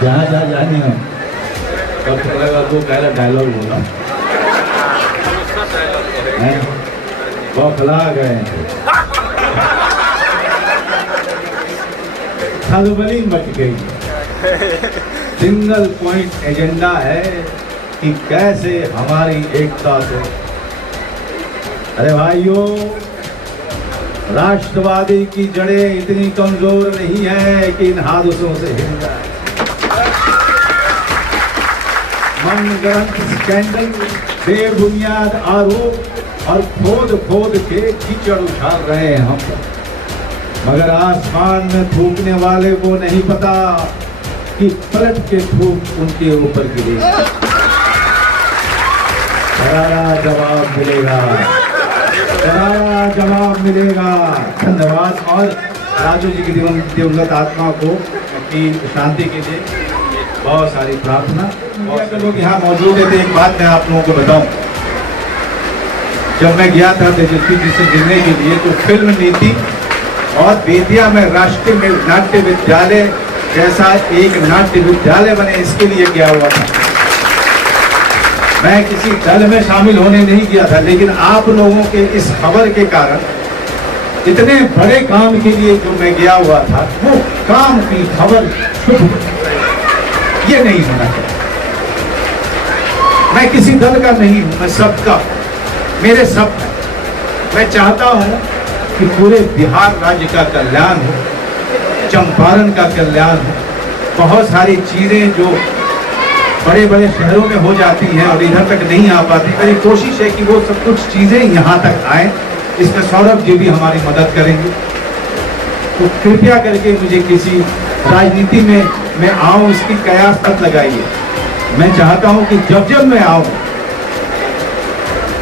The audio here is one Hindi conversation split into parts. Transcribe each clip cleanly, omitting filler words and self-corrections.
जहाँ जहाँ जाने हम कब लगा तो कह रहा डायलॉग बोला बौखला गए खलबली मच गई। सिंगल पॉइंट एजेंडा है कि कैसे हमारी एकता से। अरे भाइयों, राष्ट्रवादी की जड़ें इतनी कमजोर नहीं है कि इन हादसों से हिल जाए। मनगढ़ंत स्कैंडल, बेबुनियाद आरोप और खोद खोद के कीचड़ उछाल रहे हैं हम, मगर आसमान में थूकने वाले को नहीं पता कि पलट के थूक उनके ऊपर गिरेगा। करारा जवाब मिलेगा, करारा जवाब मिलेगा। धन्यवाद। और राजू जी की दिवंगत आत्मा को की शांति के लिए बहुत सारी प्रार्थना। और लोग यहाँ मौजूद है, एक बात मैं आप लोगों को बताऊं, जब मैं गया था तेजस्वी जी से मिलने के लिए तो फिल्म नीति और बेतिया में राष्ट्रीय नाट्य विद्यालय जैसा एक नाट्य विद्यालय बने, इसके लिए गया हुआ था। मैं किसी दल में शामिल होने नहीं गया था, लेकिन आप लोगों के इस खबर के कारण इतने बड़े काम के लिए जो मैं गया हुआ था, वो काम की खबर ये नहीं होना चाहिए। मैं किसी दल का नहीं हूं, मैं सबका, मेरे सब है। मैं चाहता हूं कि पूरे बिहार राज्य का कल्याण हो, चंपारण का कल्याण हो। बहुत सारी चीजें जो बड़े बड़े शहरों में हो जाती हैं और इधर तक नहीं आ पाती, मेरी कोशिश है कि वो सब कुछ चीजें यहाँ तक आए। इसमें सौरभ जी भी हमारी मदद करेंगे। तो कृपया करके मुझे किसी राजनीति में मैं आऊं इसकी कयास मत लगाइए। मैं चाहता हूं कि जब जब मैं आऊं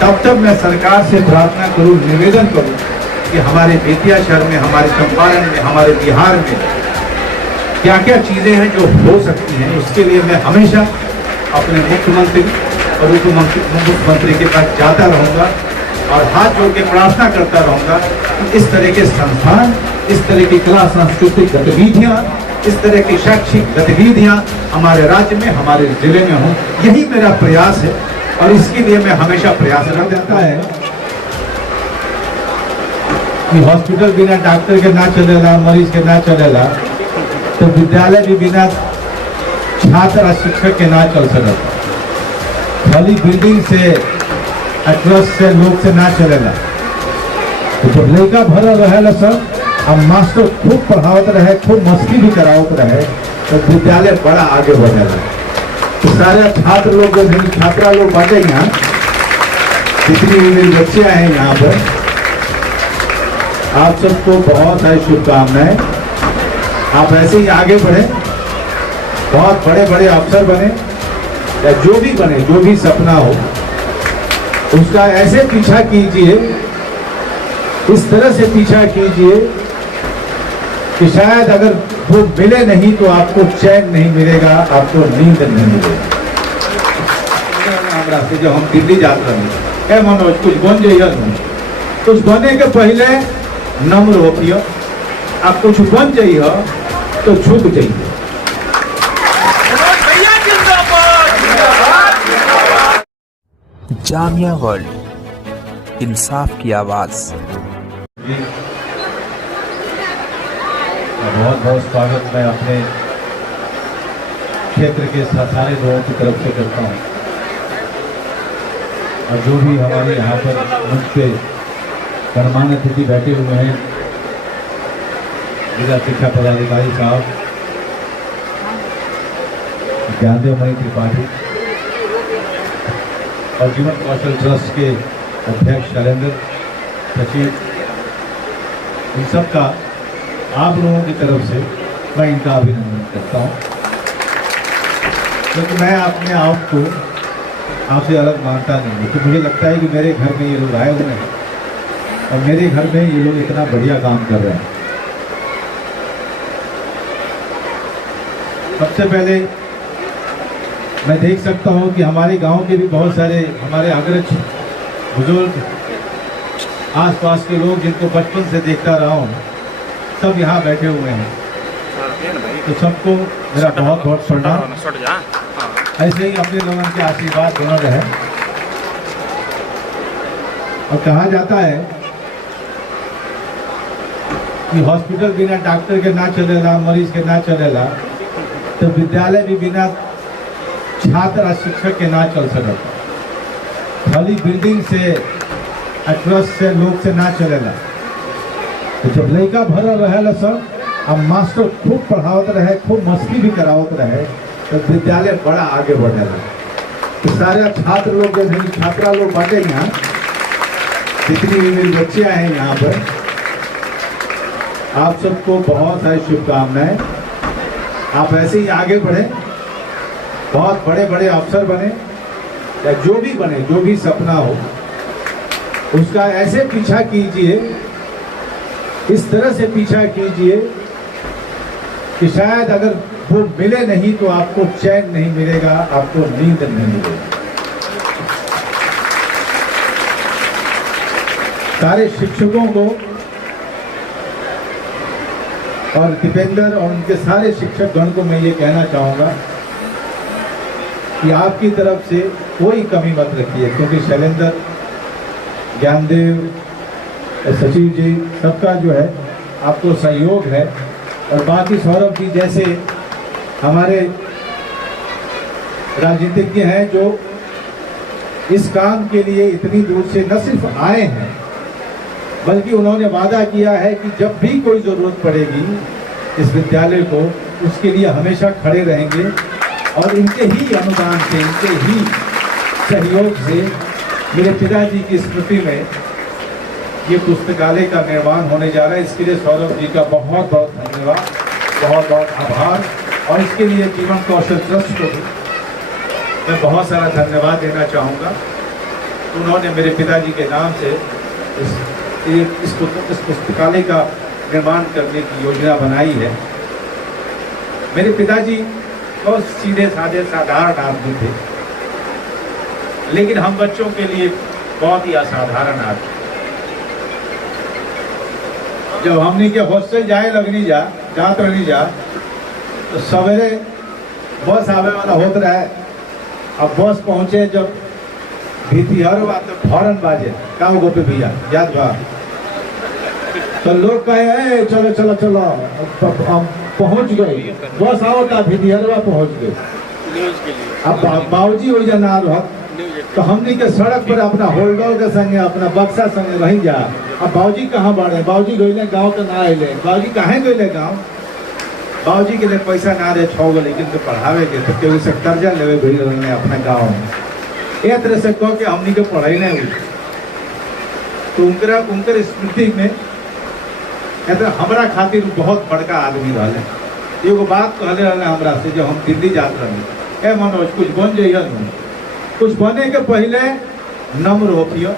तब तब मैं सरकार से प्रार्थना करूं, निवेदन करूं कि हमारे बेतिया शहर में, हमारे चंपारण में, हमारे बिहार में क्या क्या चीजें हैं जो हो सकती हैं। उसके लिए मैं हमेशा अपने मुख्यमंत्री और उप मुख्यमंत्री के पास जाता रहूंगा और हाथ जोड़ के प्रार्थना करता रहूंगा कि इस तरह के संस्थान, इस तरह की कला सांस्कृतिक गतिविधियां, इस तरह की शैक्षिक गतिविधियां हमारे राज्य में, हमारे जिले में हों। यही मेरा प्रयास है और इसके लिए मैं हमेशा प्रयासरत रहता है कि हॉस्पिटल बिना डॉक्टर के ना चलेगा, मरीज के ना चलेगा, तो विद्यालय भी बिना छात्र और शिक्षक के ना चल सकता। खाली बिल्डिंग से, एड्रेस से, लोग से ना चलेगा। तो जब लड़का भरल रहे सब, अब मास्टर खूब पढ़ावत रहे, खूब मस्ती भी करावत रहे, तो विद्यालय बड़ा आगे बढ़ेगा। तो सारे छात्र लोग जो छात्रा लोग बांटे यहाँ, जितनी भी मेरी बच्चियां हैं यहाँ पर, आप सबको बहुत सारी शुभकामनाएं। आप ऐसे ही आगे बढ़े, बहुत बड़े बड़े अफसर बने, या जो भी बने, जो भी सपना हो उसका ऐसे पीछा कीजिए, इस तरह से पीछा कीजिए कि शायद अगर वो मिले नहीं तो आपको चैन नहीं मिलेगा, आपको नींद नहीं मिलेगी। जब हम दिल्ली जाते हैं, मनोज कुछ बन जाइए, कुछ बनने के पहले नम्र होती, आप कुछ बन जाइए तो झुक जाइए। जामिया वर्ल्ड, इंसाफ की आवाज। बहुत बहुत स्वागत मैं अपने क्षेत्र के सारे लोगों की तरफ से करता हूँ, और जो भी हमारे यहाँ पर मंच पे गणमान्य अतिथि बैठे हुए हैं, जिला शिक्षा पदाधिकारी साहब ज्ञानदेव मणि त्रिपाठी और जीवन कौशल ट्रस्ट के अध्यक्ष शैलेंद्र सचिव, इन सब का आप लोगों की तरफ से मैं इनका अभिनंदन करता हूँ, क्योंकि मैं अपने आप को आपसे अलग मानता नहीं हूँ। तो मुझे लगता है कि मेरे घर में ये लोग आए हुए हैं और मेरे घर में ये लोग इतना बढ़िया काम कर रहे हैं। सबसे पहले मैं देख सकता हूँ कि हमारे गांव के भी बहुत सारे हमारे अग्रज बुजुर्ग, आसपास के लोग जिनको बचपन से देखता रहा हूँ, सब यहाँ बैठे हुए हैं। तो सबको मेरा बहुत बहुत प्रणाम। ऐसे ही अपने लोगों के आशीर्वाद बना रहे। और कहा जाता है कि हॉस्पिटल बिना डॉक्टर के ना चलेला, मरीज के ना चलेला, तो विद्यालय भी बिना छात्र और शिक्षक के ना चल सकता। खाली बिल्डिंग से ट्रस्ट से लोग से ना चलेला। तो जब लड़का भरल रहे सर, अब मास्टर खूब पढ़ावत रहे, खूब मस्ती भी करावत रहे, तो विद्यालय बड़ा आगे बढ़ेला। तो सारे छात्र लोग छात्रा लोग बांटे यहाँ, जितनी भी मेरी बच्चियाँ हैं यहाँ पर, आप सबको बहुत सारी शुभकामनाएं। आप ऐसे ही आगे बढ़े, बहुत बड़े बड़े अफसर बने, या जो भी बने, जो भी सपना हो उसका ऐसे पीछा कीजिए, इस तरह से पीछा कीजिए कि शायद अगर वो मिले नहीं तो आपको चैन नहीं मिलेगा, आपको नींद नहीं मिलेगी। सारे शिक्षकों को और दीपेंद्र और उनके सारे शिक्षक गण को मैं ये कहना चाहूँगा कि आपकी तरफ से कोई कमी मत रखिए, क्योंकि शैलेंद्र, ज्ञानदेव, सचिव जी सबका जो है आपको सहयोग है। और बाकी सौरभ जी जैसे हमारे राजनीतिज्ञ हैं जो इस काम के लिए इतनी दूर से न सिर्फ आए हैं, बल्कि उन्होंने वादा किया है कि जब भी कोई ज़रूरत पड़ेगी इस विद्यालय को, उसके लिए हमेशा खड़े रहेंगे। और इनके ही अनुदान से, इनके ही सहयोग से मेरे पिताजी की स्मृति में ये पुस्तकालय का निर्माण होने जा रहा है। इसके लिए सौरभ जी का बहुत बहुत धन्यवाद, बहुत बहुत आभार। और इसके लिए जीवन कौशल ट्रस्ट को भी मैं बहुत सारा धन्यवाद देना चाहूँगा। उन्होंने मेरे पिताजी के नाम से इस पुस्तकालय का निर्माण करने की योजना बनाई है। मेरे पिताजी बहुत सीधे साधे साधारण आदमी थे, लेकिन हम बच्चों के लिए बहुत ही असाधारण आदमी। जब हमने के हॉस्टल जाए लगनी जात रहनी जा, तो सवेरे बस आवे वाला होत रहे। अब बस पहुंचे जब भीतिहर बात तो फौरन बाजे का गोपी भैया याद बा, तो लोग कहे चलो चलो चलो, हम पहुंच गए, बस आओ था भीतिहरवा पहुंच गए। अब बाबूजी हो जाना रहा, तो हमने के सड़क पर अपना होल्डर के संगे, अपना बक्सा संगे रही जा। अब बाबूजी कहाँ बढ़े, बाबूजी गए गाँव के ना अले, बाबूजी कहाँ गए गाँव, बाबूजी के लिए पैसा ना दे 6 गो लेकिन तो पढ़ावे के, तो केहू से कर्जा लेवे भी अपना गाँव में। एक तरह से कह के हमनी के पढ़ाई नहीं हुई। तो उनकर स्मृति में हमारा खातिर बहुत बड़का आदमी रहे। एगो बात कहले रहे हमरा से जब हम दिल्ली जात रहे, मनोज कुछ बन जाइए, कुछ बने के पहले नम्र होइए,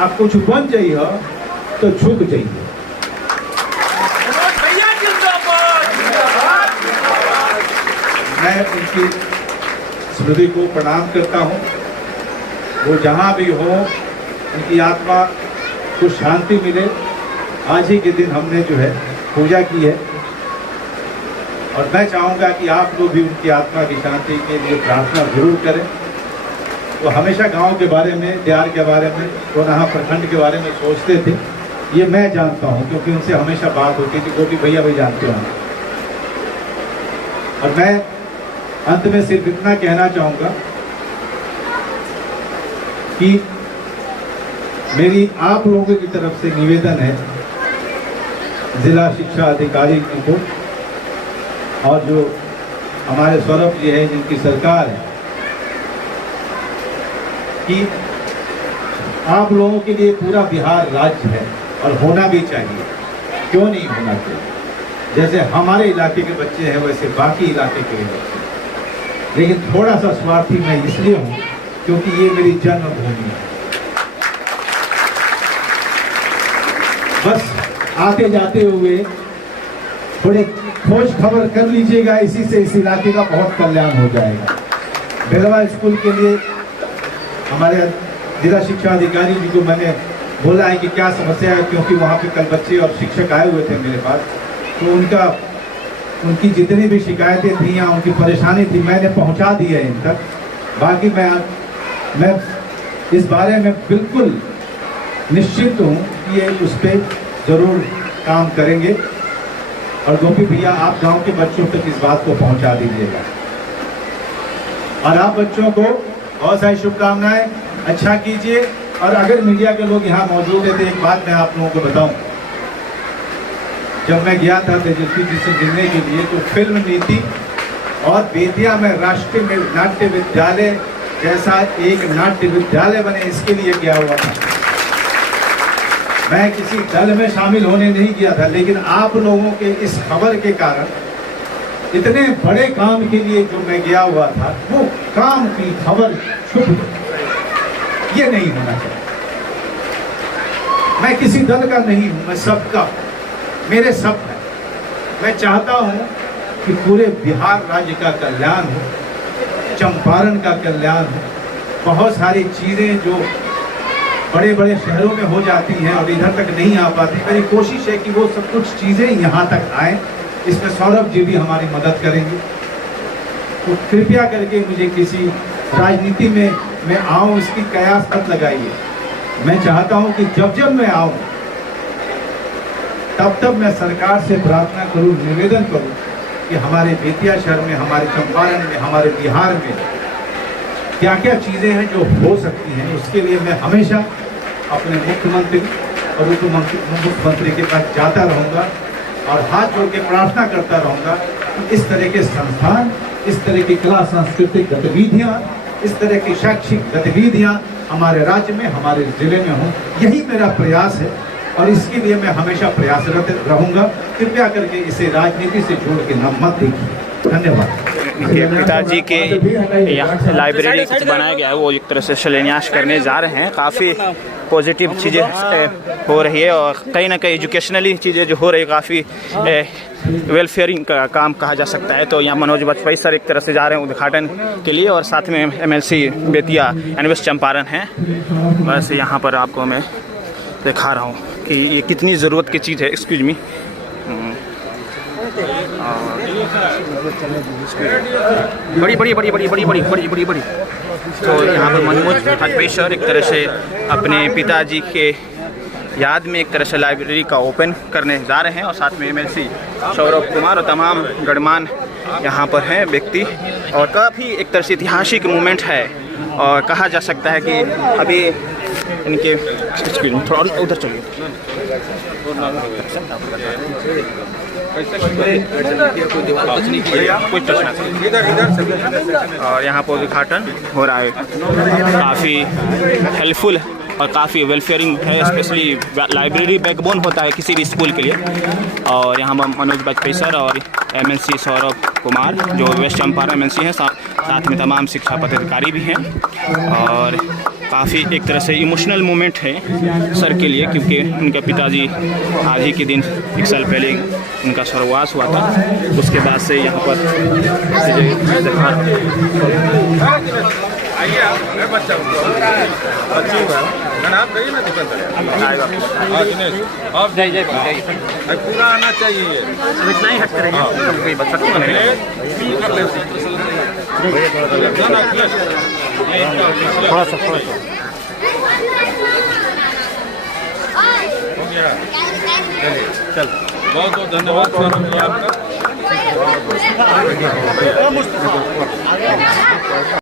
आप कुछ बन जाइए तो झुक जाइए। मैं उनकी स्मृति को प्रणाम करता हूँ। वो जहाँ भी हो, उनकी आत्मा को शांति मिले। आज ही के दिन हमने जो है पूजा की है, और मैं चाहूँगा कि आप लोग भी उनकी आत्मा की शांति के लिए प्रार्थना जरूर करें। वो हमेशा गांव के बारे में, दियार के बारे में, कोनाहा प्रखंड के बारे में सोचते थे। ये मैं जानता हूँ क्योंकि उनसे हमेशा बात होती थी, गोपी भैया भी जानते हैं। और मैं अंत में सिर्फ इतना कहना चाहूँगा कि मेरी आप लोगों की तरफ से निवेदन है जिला शिक्षा अधिकारी जी को, और जो हमारे सौरभ जी हैं जिनकी सरकार है, कि आप लोगों के लिए पूरा बिहार राज्य है और होना भी चाहिए। क्यों नहीं होना चाहिए? जैसे हमारे इलाके के बच्चे हैं वैसे बाकी इलाके के बच्चे। लेकिन थोड़ा सा स्वार्थी मैं इसलिए हूँ क्योंकि ये मेरी जन्मभूमि है। बस आते जाते हुए थोड़े खोज खबर कर लीजिएगा, इसी से इस इलाके का बहुत कल्याण हो जाएगा। बेलवा स्कूल के लिए हमारे जिला शिक्षा अधिकारी जी को मैंने बोला है कि क्या समस्या है, क्योंकि वहाँ पे कल बच्चे और शिक्षक आए हुए थे मेरे पास, तो उनका उनकी जितनी भी शिकायतें थी या उनकी परेशानी थी मैंने पहुंचा दी है इन तक। बाकी मैं इस बारे में बिल्कुल निश्चित हूँ कि ये उस पर ज़रूर काम करेंगे। और गोपी भैया आप गांव के बच्चों तक इस बात को पहुंचा दीजिएगा। और आप बच्चों को बहुत सारी शुभकामनाएं, अच्छा कीजिए। और अगर मीडिया के लोग यहाँ मौजूद है तो एक बात मैं आप लोगों को बताऊं, जब मैं गया था तेजस्वी जी से मिलने के लिए तो फिल्म नीति और बेतिया में राष्ट्रीय नाट्य विद्यालय जैसा एक नाट्य विद्यालय बने इसके लिए गया हुआ था। मैं किसी दल में शामिल होने नहीं गया था, लेकिन आप लोगों के इस खबर के कारण इतने बड़े काम के लिए जो मैं गया हुआ था वो काम की खबर छुप गई। ये नहीं होना चाहिए। मैं किसी दल का नहीं हूं, मैं सबका, मेरे सब है। मैं चाहता हूं कि पूरे बिहार राज्य का कल्याण हो, चंपारण का कल्याण हो। बहुत सारी चीजें जो बड़े बड़े शहरों में हो जाती हैं और इधर तक नहीं आ पाती, मेरी कोशिश है कि वो सब कुछ चीजें यहाँ तक आए। इसमें सौरभ जी भी हमारी मदद करेंगे। तो कृपया करके मुझे किसी राजनीति में मैं आऊं इसकी कयास मत लगाइए। मैं चाहता हूं कि जब जब मैं आऊं तब मैं सरकार से प्रार्थना करूं, निवेदन करूं कि हमारे बेतिया शहर में, हमारे चंपारण में, हमारे बिहार में क्या क्या चीज़ें हैं जो हो सकती हैं। उसके लिए मैं हमेशा अपने मुख्यमंत्री और उप मुख्यमंत्री के पास जाता रहूँगा और हाथ जोड़ के प्रार्थना करता रहूँगा कि इस तरह के संस्थान, इस तरह की कला सांस्कृतिक गतिविधियाँ, इस तरह की शैक्षिक गतिविधियाँ हमारे राज्य में, हमारे जिले में हों। यही मेरा प्रयास है और इसके लिए मैं हमेशा प्रयासरत रहूँगा। कृपया करके इसे राजनीति से जोड़ के न मत देखिए। धन्यवाद। पिताजी के यहाँ लाइब्रेरी कुछ बनाया गया है, वो एक तरह से शिलान्यास करने जा रहे हैं। काफ़ी पॉजिटिव चीज़ें हो रही है और कहीं ना कहीं एजुकेशनली चीज़ें जो हो रही है काफ़ी वेलफेयरिंग का काम कहा जा सकता है। तो यहाँ मनोज वाजपेयी सर एक तरह से जा रहे हैं उद्घाटन के लिए और साथ में MLC बेतिया एनवेस्ट चंपारण हैं। बस यहाँ पर आपको मैं दिखा रहा हूँ कि ये कितनी ज़रूरत की चीज़ है। Excuse me. बड़ी बड़ी बड़ी बड़ी बड़ी बड़ी बड़ी बड़ी बड़ी तो यहाँ पर मनोज वाजपेयी सर एक तरह से अपने पिताजी के याद में एक तरह से लाइब्रेरी का ओपन करने जा रहे हैं और साथ में MLC सौरभ कुमार और तमाम गणमान्य यहाँ पर हैं व्यक्ति। और काफ़ी एक तरह से ऐतिहासिक मूवमेंट है और कहा जा सकता है कि अभी इनके थोड़ा उधर चलिए। और यहाँ पर उद्घाटन हो रहा है। काफ़ी हेल्पफुल है और काफ़ी वेलफेयरिंग है। स्पेशली लाइब्रेरी बैकबोन होता है किसी भी स्कूल के लिए। और यहाँ मनोज वाजपेयी सर और MLC सौरभ कुमार जो वेस्ट चंपारण MLC हैं, साथ में तमाम शिक्षा पदाधिकारी भी हैं। और काफ़ी एक तरह से इमोशनल मोमेंट है सर के लिए, क्योंकि उनके पिताजी आज ही के दिन 1 साल पहले उनका स्वर्गवास हुआ था। उसके बाद से यहाँ पर पूरा आना चाहिए, इतना ही हट करेंगे कोई बच्चा थोड़ा सा चल बहुत बहुत धन्यवाद आपका।